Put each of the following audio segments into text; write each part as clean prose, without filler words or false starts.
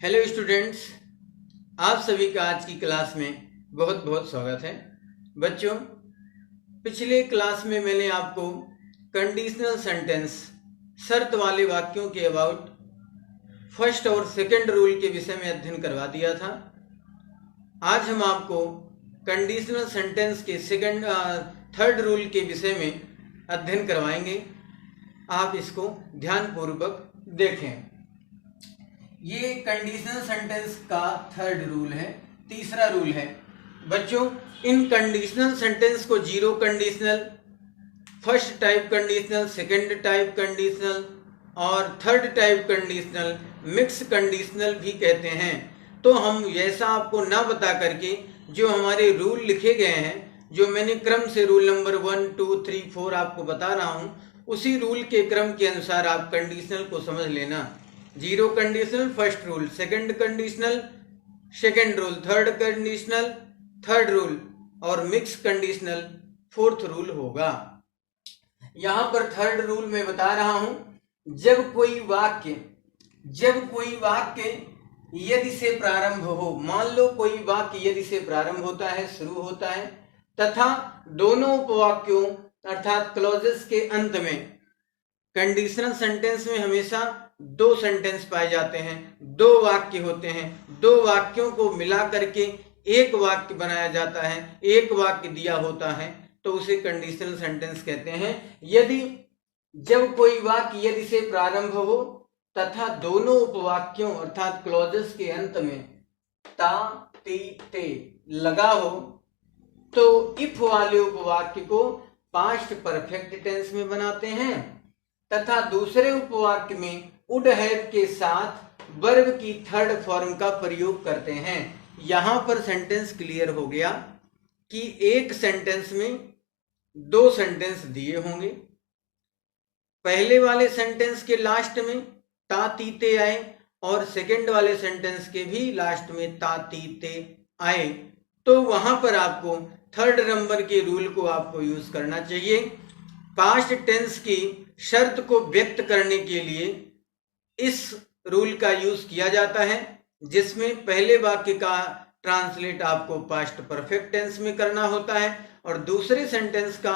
Hello students, आप सभी का आज की क्लास में बहुत बहुत स्वागत है। बच्चों, पिछले क्लास में मैंने आपको कंडीशनल सेंटेंस शर्त वाले वाक्यों के अबाउट फर्स्ट और सेकंड रूल के विषय में अध्ययन करवा दिया था। आज हम आपको कंडीशनल सेंटेंस के थर्ड रूल के विषय में अध्ययन करवाएंगे। आप इसको ध्यानपूर्वक देखें। ये कंडीशनल सेंटेंस का थर्ड रूल है, तीसरा रूल है। बच्चों, इन कंडीशनल सेंटेंस को zero conditional, first type conditional, second type conditional और third type conditional, mix conditional भी कहते हैं। तो हम ऐसा आपको ना बता करके जो हमारे रूल लिखे गए हैं, जो मैंने क्रम से रूल नंबर 1, 2, 3, 4 आपको बता रहा हूँ, उसी रूल के क्रम के अनुसार आप कंडीशनल को समझ लेना। Zero conditional first rule, second conditional second rule, third conditional third rule और मिक्स कंडीशनल फोर्थ रूल होगा। यहां पर थर्ड रूल में बता रहा हूं, जब कोई वाक्य यदि से प्रारंभ हो, मान लो कोई वाक्य यदि से प्रारंभ होता है, शुरू होता है, तथा दोनों उपवाक्यों अर्थात क्लॉजेस के अंत में, कंडीशनल सेंटेंस में हमेशा दो सेंटेंस पाए जाते हैं, दो वाक्य होते हैं, दो वाक्यों को मिला करके एक वाक्य बनाया जाता है, एक वाक्य दिया होता है, तो उसे कंडीशनल सेंटेंस कहते हैं। जब कोई वाक्य यदि से प्रारंभ हो तथा दोनों उपवाक्यों अर्थात क्लॉजेस के अंत में ता ती ते लगा हो, तो इफ वाले उपवाक्य को पास्ट परफेक्ट टेंस में बनाते हैं तथा दूसरे उपवाक्य में वुड हैव के साथ वर्ब की थर्ड फॉर्म का प्रयोग करते हैं। यहां पर सेंटेंस क्लियर हो गया कि एक सेंटेंस में दो सेंटेंस दिए होंगे। पहले वाले सेंटेंस के लास्ट में ता तीते आए और सेकंड वाले सेंटेंस के भी लास्ट में ता तीते आए, तो वहां पर आपको थर्ड नंबर के रूल को आपको यूज करना चाहिए। पास्ट टेंस की शर्त को व्यक्त करने के लिए इस रूल का यूज किया जाता है, जिसमें पहले वाक्य का ट्रांसलेट आपको पास्ट परफेक्ट टेंस में करना होता है और दूसरे सेंटेंस का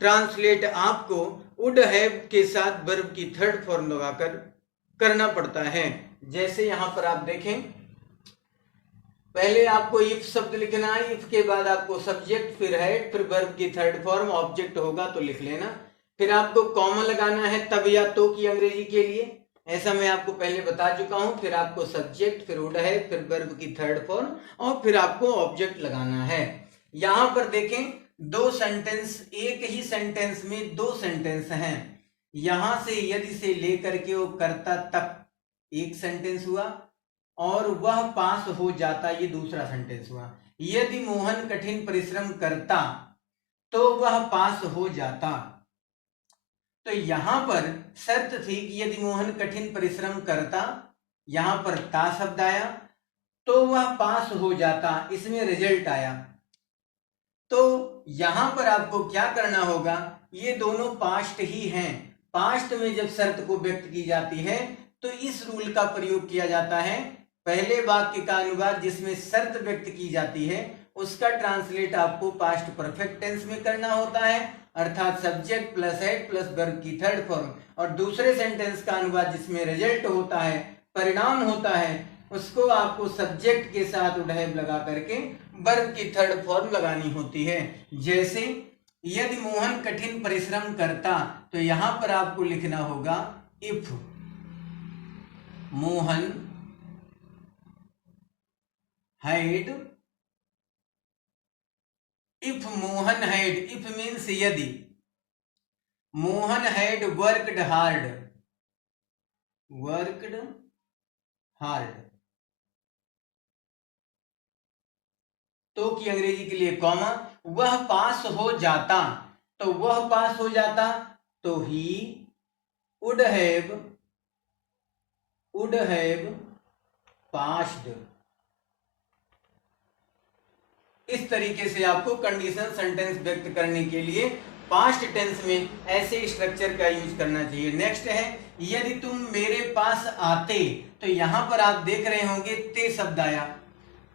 ट्रांसलेट आपको वुड हैव के साथ वर्ब की थर्ड फॉर्म लगाकर करना पड़ता है। जैसे यहां पर आप देखें, पहले आपको इफ शब्द लिखना है, इफ के बाद आपको सब्जेक्ट, फिर हेड, फिर वर्ब की थर्ड फॉर्म, ऑब्जेक्ट होगा तो लिख लेना। फिर आपको कॉमा लगाना है तब या तो की अंग्रेजी के लिए, ऐसा मैं आपको पहले बता चुका हूं। फिर आपको सब्जेक्ट, फिर वुड हैव, फिर वर्ब की थर्ड फॉर्म और फिर आपको ऑब्जेक्ट लगाना है। यहां पर देखें, दो सेंटेंस, एक ही सेंटेंस में दो सेंटेंस हैं। यहां से यदि से लेकर के वो कर्ता तक एक सेंटेंस हुआ और वह पास हो जाता, ये दूसरा सेंटेंस हुआ। यदि मोहन कठिन परिश्रम करता तो वह पास हो जाता। तो यहां पर शर्त थी कि यदि मोहन कठिन परिश्रम करता, यहां पर ता शब्द आया तो वह पास हो जाता, इसमें रिजल्ट आया। तो यहां पर आपको क्या करना होगा, ये दोनों पास्ट ही हैं। पास्ट में जब शर्त को व्यक्त की जाती है तो इस रूल का प्रयोग किया जाता है। पहले वाक्य का अनुवाद जिसमें शर्त व्यक्त की जाती है उसका ट्रांसलेट आपको पास्ट परफेक्ट टेंस में करना होता है, अर्थात subject plus head plus verb की थर्ड फॉर्म, और दूसरे सेंटेंस का अनुवाद जिसमें रिजल्ट होता है, परिणाम होता है, उसको आपको सब्जेक्ट के साथ वुड हैव लगा करके वर्ब की थर्ड फॉर्म लगानी होती है। जैसे यदि मोहन कठिन परिश्रम करता, तो यहां पर आपको लिखना होगा if Mohan had, if Mohan had, if means यदि, मोहन हैड वर्कड हार्ड, तो की अंग्रेजी के लिए कॉमा, वह पास हो जाता, तो वह पास हो जाता तो ही वुड हैव पास्ड। इस तरीके से आपको कंडीशनल सेंटेंस व्यक्त करने के लिए पास्ट टेंस में ऐसे स्ट्रक्चर का यूज करना चाहिए। नेक्स्ट है यदि तुम मेरे पास आते, तो यहाँ पर आप देख रहे होंगे ते शब्द आया,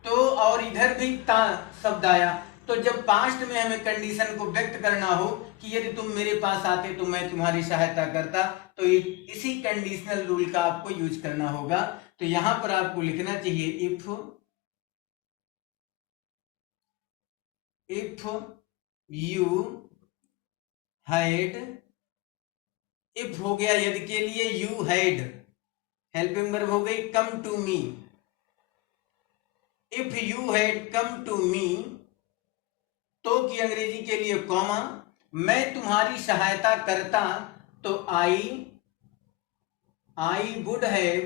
तो और इधर भी ता शब्द आया। तो जब पास्ट में हमें कंडीशन को व्यक्त करना हो कि यदि तुम मेरे पास आते तो मैं तुम्हारी सहायता करता, तो इसी कंडीशनल रूल का आपको यूज करना होगा। तो यहां पर आपको लिखना चाहिए इफ यू हैड, इफ हो गया यदि के लिए, यू हैड हेल्पिंग वर्ब हो गई, come to me, if you had come to me, तो की अंग्रेजी के लिए कॉमा, मैं तुम्हारी सहायता करता, तो I would have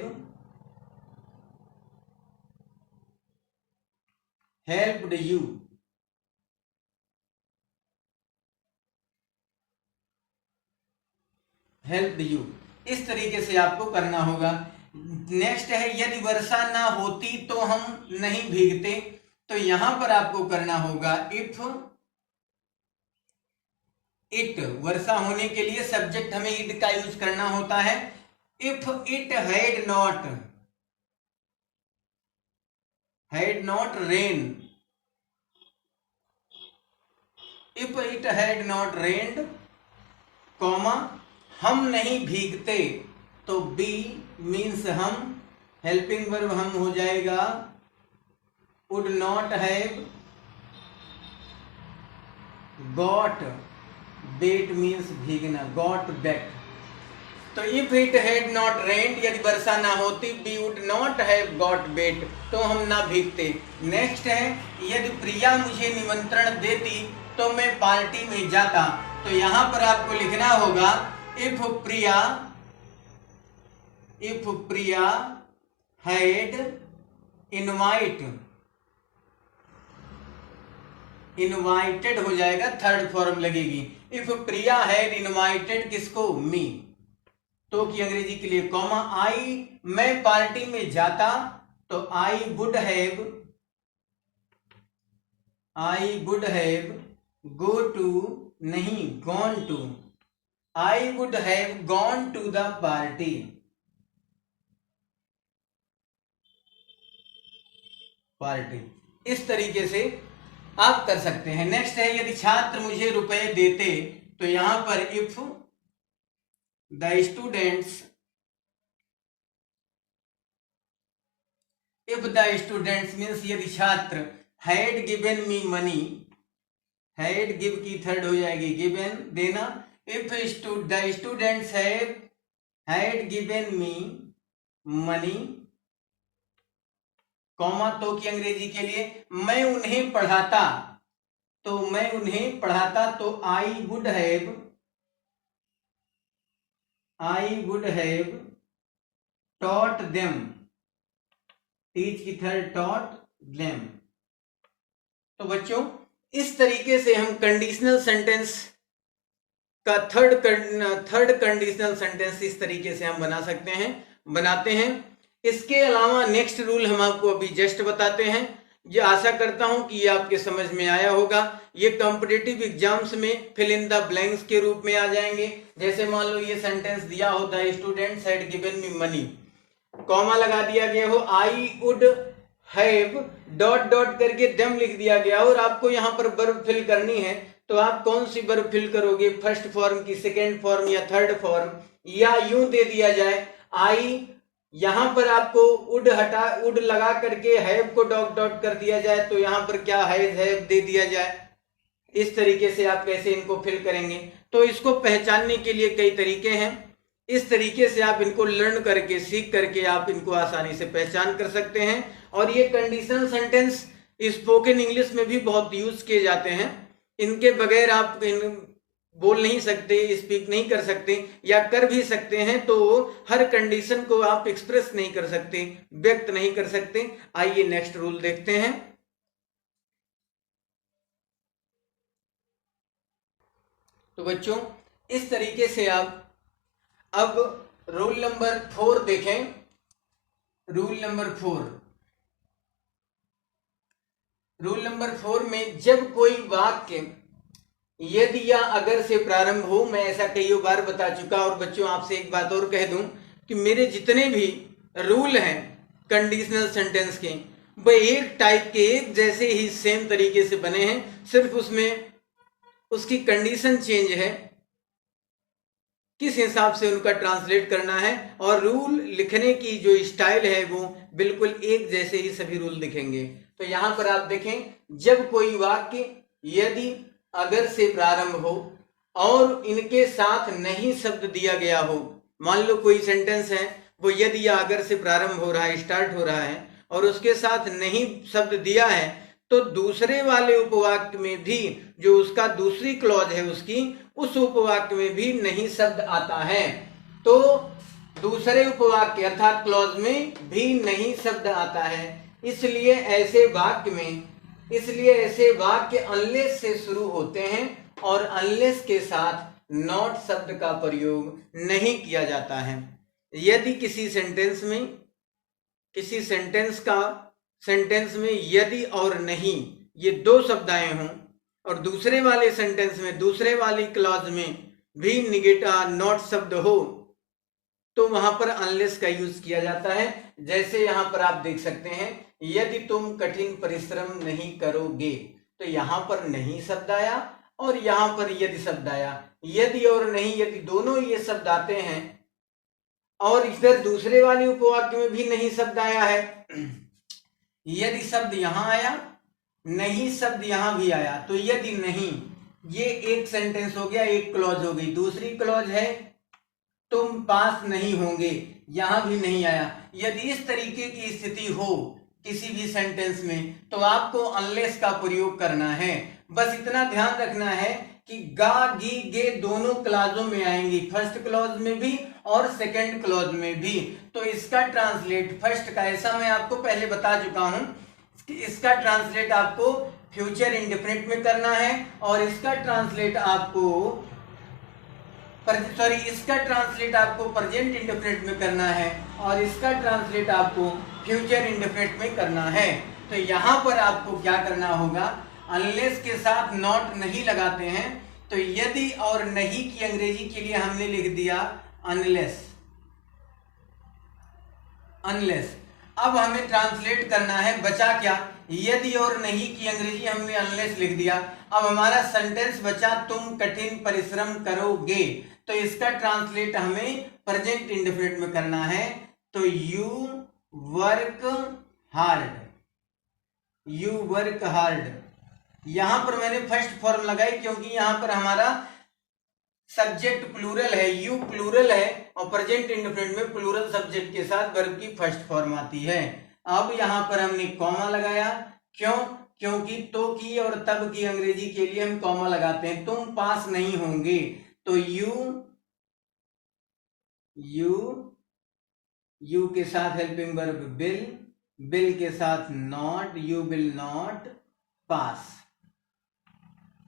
helped you. इस तरीके से आपको करना होगा। नेक्स्ट है यदि वर्षा ना होती तो हम नहीं भीगते, तो यहां पर आपको करना होगा इफ इट, वर्षा होने के लिए सब्जेक्ट हमें इट का यूज करना होता है। If it had not rain, if it had not rained, comma, हम नहीं भीगते, तो बी मीन्स हम, हेल्पिंग वर्ब हम हो जाएगा would not have got wet, means भीगना, गॉट वेट। तो if it had not rained, यदि वर्षा ना होती, we would not have got wet, तो हम ना भीगते। नेक्स्ट है यदि प्रिया मुझे निमंत्रण देती तो मैं पार्टी में जाता, तो यहां पर आपको लिखना होगा इफ प्रिया हैड इनवाइटेड हो जाएगा, थर्ड फॉर्म लगेगी। इफ प्रिया हैड इनवाइटेड किसको, मी, तो की अंग्रेजी के लिए कॉमा, मैं पार्टी में जाता, तो I would have go to, नहीं gone to, I would have gone to the party. इस तरीके से आप कर सकते हैं। नेक्स्ट है यदि छात्र मुझे रुपए देते, तो यहां पर इफ द स्टूडेंट्स मीन्स यदि छात्र had given me money, had give की थर्ड हो जाएगी गिवन, देना, if the students had given me money, comma, तो की अंग्रेजी के लिए मैं उन्हें पढ़ाता, तो I would have taught them, teach की थर्ड टॉट देम। तो बच्चों इस तरीके से हम कंडीशनल सेंटेंस का थर्ड कंडीशनल सेंटेंस इस तरीके से हम बनाते हैं। इसके अलावा नेक्स्ट रूल हम आपको अभी जस्ट बताते हैं। ये आशा करता हूं कि ये आपके समझ में आया होगा। ये कॉम्पिटिटिव एग्जाम्स में फिल इन द ब्लैंक्स के रूप में आ जाएंगे। जैसे मान लो ये सेंटेंस दिया हो, the students had given me money, comma लगा दिया गया हो, आई वुड हैव डॉट डॉट करके देम लिख दिया गया हो, और आपको यहाँ पर वर्ब फिल करनी है, तो आप कौन सी वर्ब फिल करोगे, फर्स्ट फॉर्म की, सेकेंड फॉर्म या थर्ड फॉर्म, या यूं दे दिया जाए आई, यहां पर आपको वुड लगा करके हैव को डॉट डॉट कर दिया जाए, तो यहां पर क्या हैव दे दिया जाए। इस तरीके से आप कैसे इनको फिल करेंगे, तो इसको पहचानने के लिए कई तरीके हैं। इस तरीके से आप इनको लर्न करके, सीख करके आप इनको आसानी से पहचान कर सकते हैं। और ये कंडीशनल सेंटेंस स्पोकन इंग्लिश में भी बहुत यूज किए जाते हैं। इनके बगैर आप बोल नहीं सकते, स्पीक नहीं कर सकते, या कर भी सकते हैं तो हर कंडीशन को आप एक्सप्रेस नहीं कर सकते, व्यक्त नहीं कर सकते। आइए नेक्स्ट रूल देखते हैं। तो बच्चों इस तरीके से आप अब रूल नंबर 4 देखें। रूल नंबर 4 में जब कोई वाक्य यदि या अगर से प्रारंभ हो। मैं ऐसा कई बार बता चुका। और बच्चों आपसे एक बात और कह दूं कि मेरे जितने भी रूल हैं कंडीशनल सेंटेंस के, वह एक टाइप के एक जैसे ही सेम तरीके से बने हैं, सिर्फ उसमें उसकी कंडीशन चेंज है, किस हिसाब से उनका ट्रांसलेट करना है, और रूल लिखने की जो स्टाइल है वो बिल्कुल एक जैसे ही सभी रूल दिखेंगे। तो यहां पर आप देखें, जब कोई वाक्य यदि अगर से प्रारंभ हो और इनके साथ नहीं शब्द दिया गया हो, मान लो कोई सेंटेंस है वो यदि या अगर से प्रारंभ हो रहा है, स्टार्ट हो रहा है, और उसके साथ नहीं शब्द दिया है, तो दूसरे वाले उपवाक्य में भी जो उसका दूसरी क्लॉज है उसकी, उस उपवाक्य में भी नहीं शब्द आता है। तो दूसरे उपवाक्य अर्थात क्लॉज में भी नहीं शब्द आता है। इसलिए ऐसे वाक्य अनलेस से शुरू होते हैं और अनलेस के साथ नॉट शब्द का प्रयोग नहीं किया जाता है। यदि किसी सेंटेंस में यदि और नहीं ये दो शब्द आए हों, और दूसरे वाले सेंटेंस में दूसरे वाली क्लॉज में भी नॉट शब्द हो, तो वहां पर अनलेस का यूज किया जाता है। जैसे यहां पर आप देख सकते हैं, यदि तुम कठिन परिश्रम नहीं करोगे, तो यहां पर नहीं शब्द आया और यहां पर यदि शब्द आया। यदि और नहीं, यदि दोनों ये शब्द आते हैं और इधर दूसरे वाले उपवाक्य में भी नहीं शब्द आया है, यदि शब्द यहां आया, नहीं शब्द यहां भी आया, तो यदि नहीं, ये एक सेंटेंस हो गया, एक क्लॉज हो गई। दूसरी क्लॉज है तुम पास नहीं होंगे, यहां भी नहीं आया। यदि इस तरीके की स्थिति हो किसी भी सेंटेंस में, तो आपको अनलेस का प्रयोग करना है। बस इतना ध्यान रखना है कि गा गी गे दोनों क्लॉजों में आएंगी, फर्स्ट क्लॉज में भी और सेकंड क्लॉज में भी। तो इसका ट्रांसलेट फर्स्ट का, ऐसा मैं आपको पहले बता चुका हूं कि इसका ट्रांसलेट आपको फ्यूचर इंडेफिनिट में करना है, और इसका ट्रांसलेट आपको प्रेजेंट इंडेफिनिट में करना है, और इसका ट्रांसलेट आपको फ्यूचर इंडेफिनिट में करना है। तो यहां पर आपको क्या करना होगा, अनलेस के साथ नॉट नहीं लगाते हैं, तो यदि और नहीं की अंग्रेजी के लिए हमने लिख दिया अनलेस। अब हमें ट्रांसलेट करना है, बचा क्या, यदि और नहीं की अंग्रेजी हमने अनलेस लिख दिया। अब हमारा सेंटेंस बचा तुम कठिन परिश्रम करोगे, तो इसका ट्रांसलेट हमें प्रेजेंट इंडेफिनिट में करना है। तो यू वर्क हार्ड। यहां पर मैंने फर्स्ट फॉर्म लगाई क्योंकि यहां पर हमारा सब्जेक्ट प्लूरल है, यू प्लूरल है, और प्रेजेंट इंडेफिनिट में प्लूरल सब्जेक्ट के साथ वर्ब की फर्स्ट फॉर्म आती है। अब यहां पर हमने कॉमा लगाया, क्यों, क्योंकि तो की और तब की अंग्रेजी के लिए हम कॉमा लगाते हैं। तुम पास नहीं होंगे, तो यू के साथ हेल्पिंग वर्ब बिल के साथ not, you will not pass.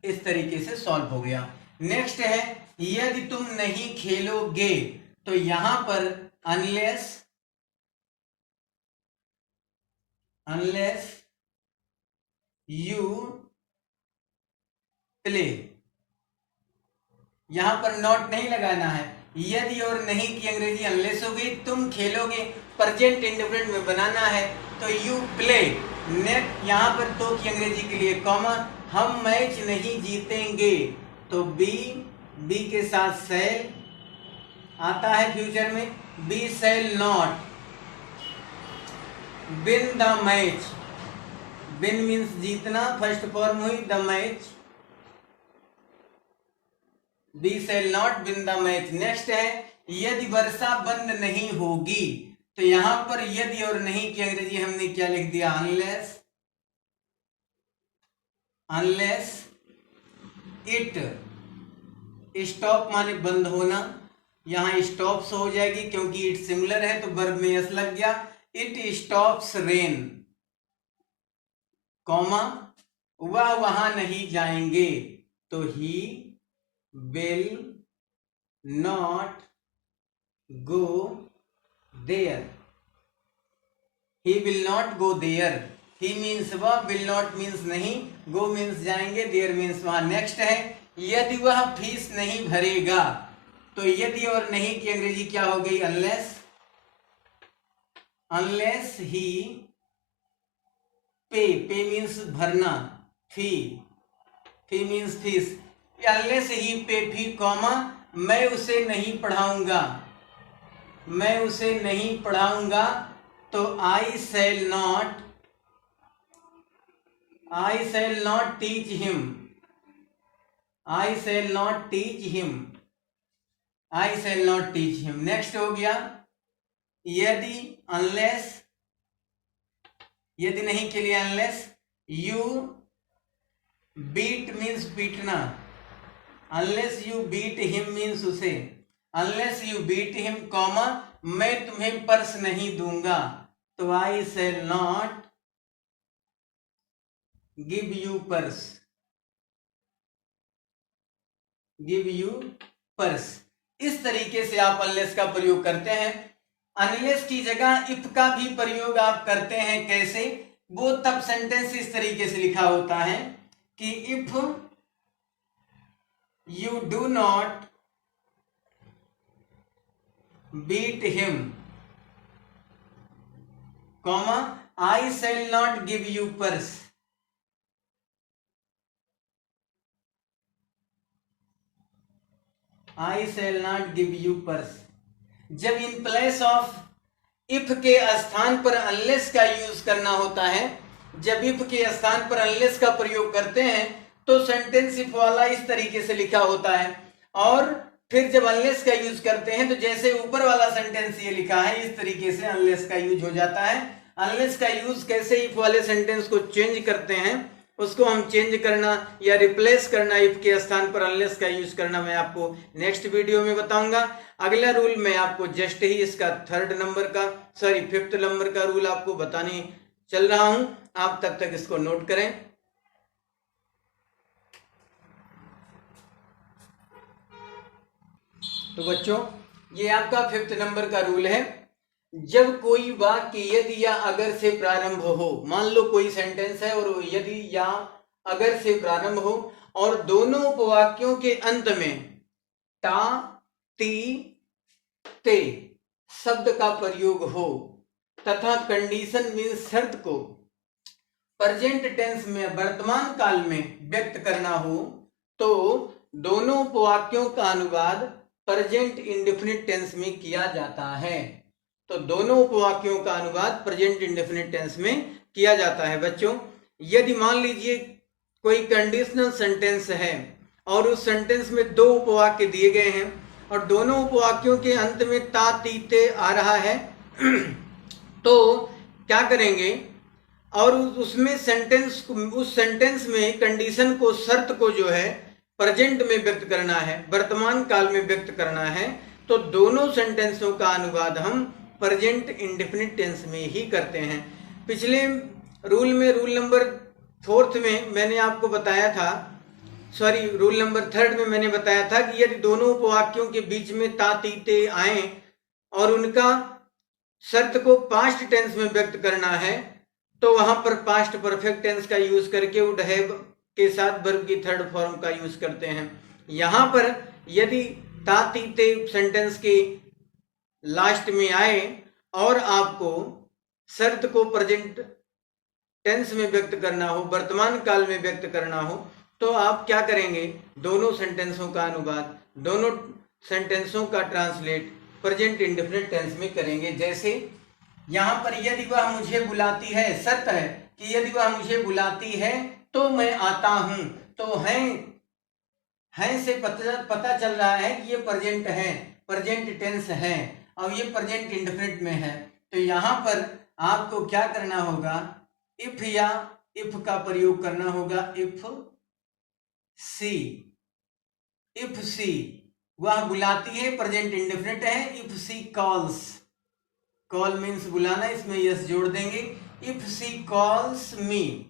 इस तरीके से सॉल्व हो गया। नेक्स्ट है, यदि तुम नहीं खेलोगे, तो यहां पर अनलेस यू प्ले, यहां पर नॉट नहीं लगाना है। यदि और नहीं की अंग्रेजी अनलेस हो गई, तुम खेलोगे प्रेजेंट इंडेफिनिट में बनाना है, तो यू प्ले। नेक्स्ट यहां पर तो की अंग्रेजी के लिए कॉमा, हम मैच नहीं जीतेंगे, तो बी के साथ सेल आता है फ्यूचर में, we shall not win the match. Win means जीतना, फर्स्ट फॉर्म हुई the match, we shall not win the match. Next है, यदि वर्षा बंद नहीं होगी, तो यहां पर यदि और नहीं की अंग्रेजी हमने क्या लिख दिया, अनलेस इट स्टॉप, माने बंद होना, यहां स्टॉप्स हो जाएगी क्योंकि इट सिमिलर है तो वर्ब में एस लग गया। इट स्टॉप्स रेन, कॉमा, वह वहां नहीं जाएंगे, तो he will not go there. He will not go there, he means वह, विल नॉट मीन्स नहीं, गो मीन्स जाएंगे, देयर मीन्स वहां। नेक्स्ट है, यदि वह फीस नहीं भरेगा, तो यदि और नहीं की अंग्रेजी क्या हो गई? अनलेस ही पे मीन्स भरना, fee means fees, unless he pay fee comma मैं उसे नहीं पढ़ाऊंगा, तो I shall not teach him. Next हो गया यदि नहीं के लिए अनलेस यू बीट मीन्स पीटना, unless you beat him means उसे, unless you beat him comma मैं तुम्हें पर्स नहीं दूंगा, तो I shall not give you purse. इस तरीके से आप अनलेस का प्रयोग करते हैं। अनलेस की जगह इफ का भी प्रयोग आप करते हैं। कैसे? वो तब सेंटेंस इस तरीके से लिखा होता है कि if you do not beat him comma I shall not give you purse. I shall not give you purse. जब इन प्लेस ऑफ इफ के स्थान पर अनलेस का यूज करना होता है, जब इफ के स्थान पर अनलेस का प्रयोग करते हैं तो सेंटेंस इफ वाला इस तरीके से लिखा होता है, और फिर जब अनलेस का यूज करते हैं तो जैसे ऊपर वाला सेंटेंस ये लिखा है इस तरीके से अनलेस का यूज हो जाता है। अनलेस का यूज कैसे इफ वाले सेंटेंस को चेंज करते हैं, उसको हम चेंज करना या रिप्लेस करना, इफ के स्थान पर अनलेस का यूज करना, मैं आपको नेक्स्ट वीडियो में बताऊंगा। अगला रूल मैं आपको जस्ट ही इसका फिफ्थ नंबर का रूल आपको बताने चल रहा हूं, आप तब तक इसको नोट करें। तो बच्चों, ये आपका फिफ्थ नंबर का रूल है। जब कोई वाक्य यदि या अगर से प्रारंभ हो, मान लो कोई सेंटेंस है और यदि या अगर से प्रारंभ हो और दोनों उपवाक्यों के अंत में ता, ती, ते शब्द का प्रयोग हो तथा कंडीशन मीन्स शर्त को प्रेजेंट टेंस में वर्तमान काल में व्यक्त करना हो, तो दोनों उपवाक्यों का अनुवाद प्रेजेंट इंडेफिनिट टेंस में किया जाता है। तो दोनों उपवाक्यों का अनुवाद प्रेजेंट इंडेफिनिट टेंस में किया जाता है। बच्चों, यदि मान लीजिए कोई कंडीशनल सेंटेंस है और उस सेंटेंस में दो उपवाक्य दिए गए हैं और दोनों उपवाक्यों के अंत में ता, ती, ते आ रहा है तो क्या करेंगे, और उसमें उस सेंटेंस में कंडीशन को, शर्त को जो है प्रेजेंट में व्यक्त करना है, वर्तमान काल में व्यक्त करना है, तो दोनों सेंटेंसों का अनुवाद हम प्रेजेंट इंडेफिनिट टेंस में ही करते हैं। पिछले रूल में, रूल नंबर 4 में मैंने आपको बताया था, रूल नंबर 3 में मैंने बताया था कि यदि दोनों उपवाक्यों के बीच में ता, ती, ते आए और उनका शर्त को पास्ट टेंस में व्यक्त करना है, तो वहां पर पास्ट परफेक्ट टेंस का यूज करके वुड हैव के साथ वर्ब की थर्ड फॉर्म का यूज करते हैं। यहां पर यदि ता, ती, ते सेंटेंस के लास्ट में आए और आपको शर्त को प्रेजेंट टेंस में व्यक्त करना हो, वर्तमान काल में व्यक्त करना हो, तो आप क्या करेंगे, दोनों सेंटेंसों का अनुवाद, दोनों सेंटेंसों का ट्रांसलेट प्रेजेंट इंडेफिनिट टेंस में करेंगे। जैसे यहां पर यदि वह मुझे बुलाती है, शर्त है कि यदि वह मुझे बुलाती है तो मैं आता हूं, तो हैं से पता चल रहा है कि ये प्रेजेंट है, प्रेजेंट टेंस है और ये प्रेजेंट इंडेफिनिट में है। तो यहां पर आपको क्या करना होगा, इफ या इफ का प्रयोग करना होगा। इफ सी वह बुलाती है, प्रेजेंट इंडेफिनिट है। If she calls, call means बुलाना, इसमें यस जोड़ देंगे। If she calls me,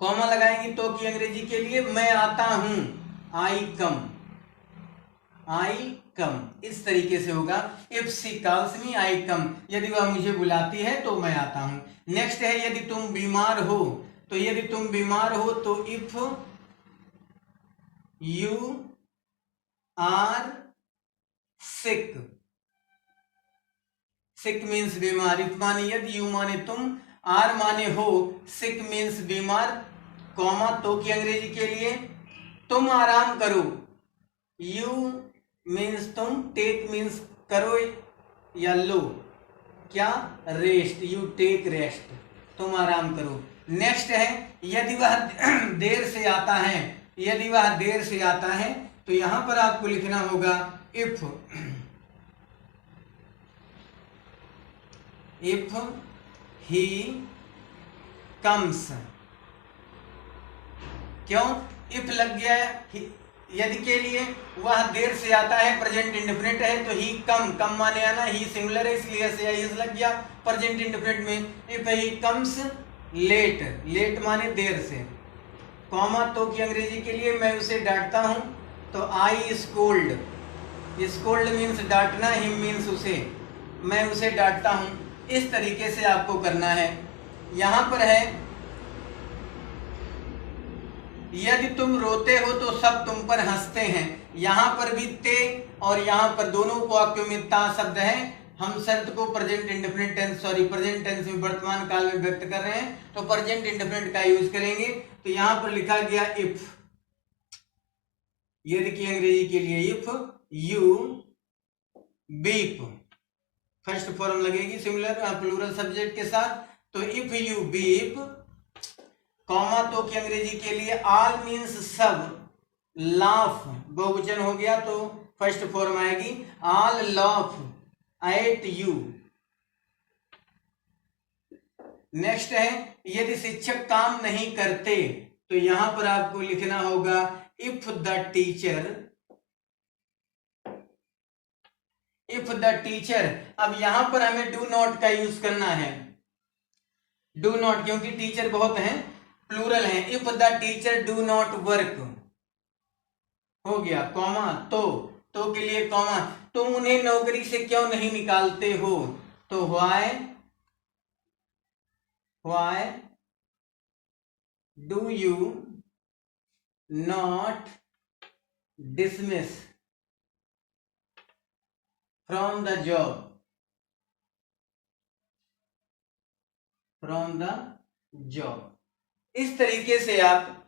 comma लगाएंगे तो की अंग्रेजी के लिए, मैं आता हूं, आई कम, इस तरीके से होगा। इफ सी कॉल्स मी आई कम, यदि वह मुझे बुलाती है तो मैं आता हूं। नेक्स्ट है यदि तुम बीमार हो, तो यदि तुम बीमार हो तो if you are sick, sick means बीमार, इफ माने यदि, यू माने तुम, आर माने हो, सिक मीन्स बीमार, कॉमा तो की अंग्रेजी के लिए तुम आराम करो, यू मीन्स तुम, टेक मीन्स करो या लो, क्या, रेस्ट, यू टेक रेस्ट, तुम आराम करो। नेक्स्ट है यदि वह देर से आता है, यदि वह देर से आता है तो यहां पर आपको लिखना होगा इफ ही कम्स, क्यों, इफ लग गया है यदि के लिए, वह देर से आता है, प्रेजेंट इंडेफिनिट है तो ही कम, कम माने आना, ही सिंगुलर है इसलिए से इस लग गया प्रेजेंट इंडेफिनिट में। If he comes late, late माने देर से, कॉमा तो की अंग्रेजी के लिए मैं उसे डांटता हूं तो आई स्कोल्ड, स्कोल्ड मीन्स डांटना, हिम मीन्स उसे, मैं उसे डांटता हूं। इस तरीके से आपको करना है। यहां पर है यदि तुम रोते हो तो सब तुम पर हंसते हैं, यहां पर भी ते और यहां पर दोनों वाक्यों में ता शब्द है। हम शर्त को present indefinite tense, sorry present tense में वर्तमान काल में व्यक्त कर रहे हैं तो प्रेजेंट इंडेफिनिट का यूज करेंगे। तो यहां पर लिखा गया इफ, यदि की अंग्रेजी के लिए if you beep, first form लगेगी सिमिलर प्लूरल सब्जेक्ट के साथ, तो इफ यू बीप, कॉमा तो की अंग्रेजी के लिए ऑल मीन्स सब, लाफ बहुवचन हो गया तो फर्स्ट फॉर्म आएगी all laugh at you. Next है यदि शिक्षक काम नहीं करते तो यहां पर आपको लिखना होगा if the teacher, if the teacher, अब यहां पर हमें डू नॉट का यूज करना है, डू नॉट, क्योंकि टीचर बहुत हैं, प्लूरल है। If the teacher do not work हो गया, कॉमा तो के लिए कॉमा, तुम उन्हें नौकरी से क्यों नहीं निकालते हो, तो why do you not dismiss from the job, from the job. इस तरीके से आप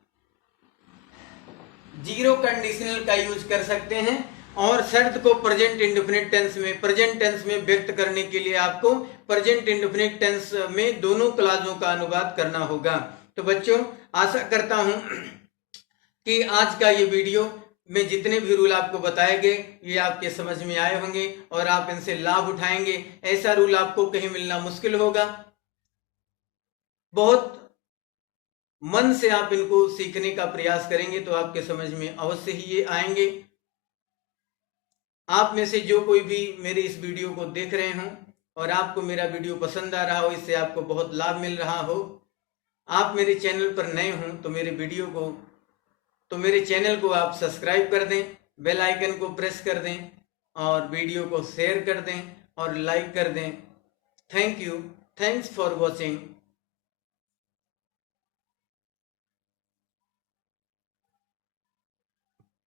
जीरो कंडीशनल का यूज कर सकते हैं और शर्त को प्रेजेंट इंडेफिनिट टेंस में, प्रेजेंट टेंस में व्यक्त करने के लिए आपको प्रेजेंट इंडेफिनिट टेंस में दोनों क्लासों का अनुवाद करना होगा। तो बच्चों आशा करता हूं कि आज का ये वीडियो में जितने भी रूल आपको बताए गए ये आपके समझ में आए होंगे और आप इनसे लाभ उठाएंगे। ऐसा रूल आपको कहीं मिलना मुश्किल होगा, बहुत मन से आप इनको सीखने का प्रयास करेंगे तो आपके समझ में अवश्य ही ये आएंगे। आप में से जो कोई भी मेरे इस वीडियो को देख रहे हों और आपको मेरा वीडियो पसंद आ रहा हो, इससे आपको बहुत लाभ मिल रहा हो, आप मेरे चैनल पर नए हों तो मेरे चैनल को आप सब्सक्राइब कर दें, बेल आइकन को प्रेस कर दें और वीडियो को शेयर कर दें और लाइक कर दें। Thank you, thanks for watching.